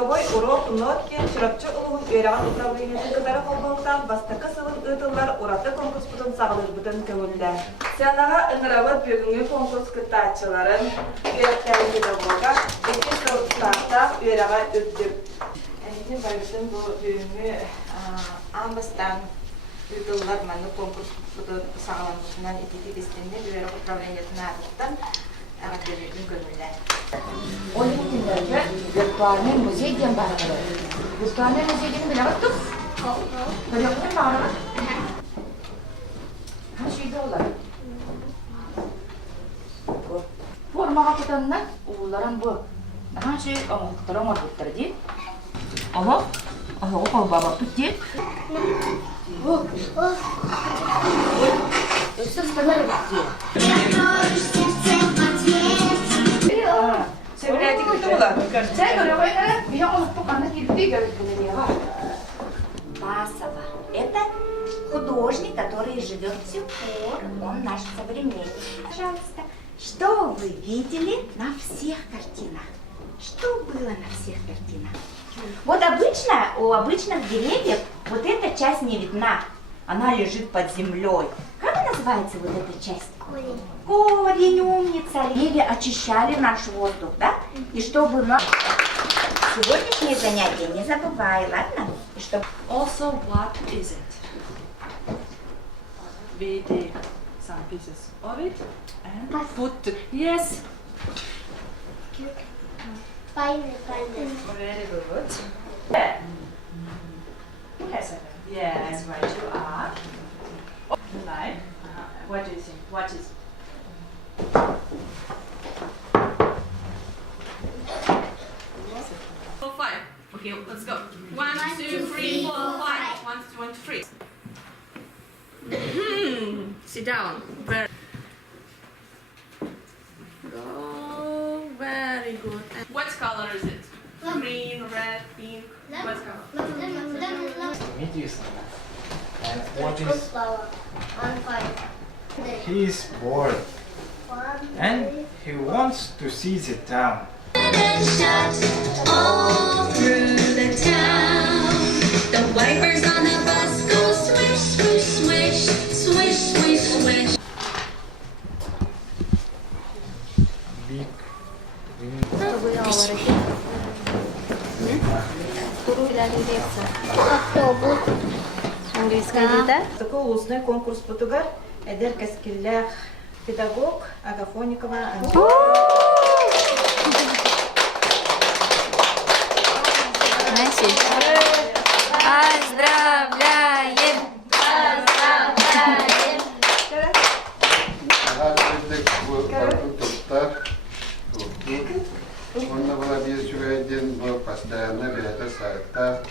Трудовой урок Ноткин чырапчы улугун үйрәгән управлениесы кытары холбоктан бастакы сылын ытыллар ураты конкурс бутын сагылыр бутын көңүлдә. Сенага ыңырабыт бүгүнкү конкурс кытачыларын үйрәткән педагога эки сылтакта үйрәгә өттүк. Әнин барысын бу бүгүнкү амбастан ытыллар маны конкурс бутын сагылышынан итити бестенде үйрәгән управлениесына аттан агадырдын көңүлдә. Олимпийдегі виртуальный музей дем барығы. Виртуальный музей дем біле бақтық? Біле құтын бағырға? Қаш үйді олар? Формаға құтанына ұлыларын бұл. Қаш үй оңықтырың орбыттыр дейд. Оғы? Оғы қол баба тұт дейд. Өсі ұсталар өтті. Басова. Это художник, который живет с тех пор. Он наш современник. Пожалуйста, что вы видели на всех картинах? Что было на всех картинах? Вот обычно, у обычных деревьев вот эта часть не видна. Она лежит под землей. Как называется вот эта часть? Корень. Корень, умница. Деревья очищали наш воздух, да? И чтобы на сегодняшнее занятие не забывай, ладно? И чтобы... Also, what is it? We take some pieces of it and put. Yes. Pineapple. Very good. Yeah. Who has it? Yes, right you are. Like, what do you think? What is? Four, five. Okay, let's go. 1, 2, 3, 4, 5. 1, 2, 3. Sit down. Go. Very good. And what color is it? Green, red, pink. What color? Meet you, son. And what is Flower. On fire. he is bored and he wants to see the town. All through the town, the wipers on the bus go swish, swish, swish, swish, swish, swish. Big Автобус. Такой устный конкурс потугар эдер кескиллях педагог Агафоникова. Поздравляем! Onda bula bir süreydin bu pastanede bir de saatte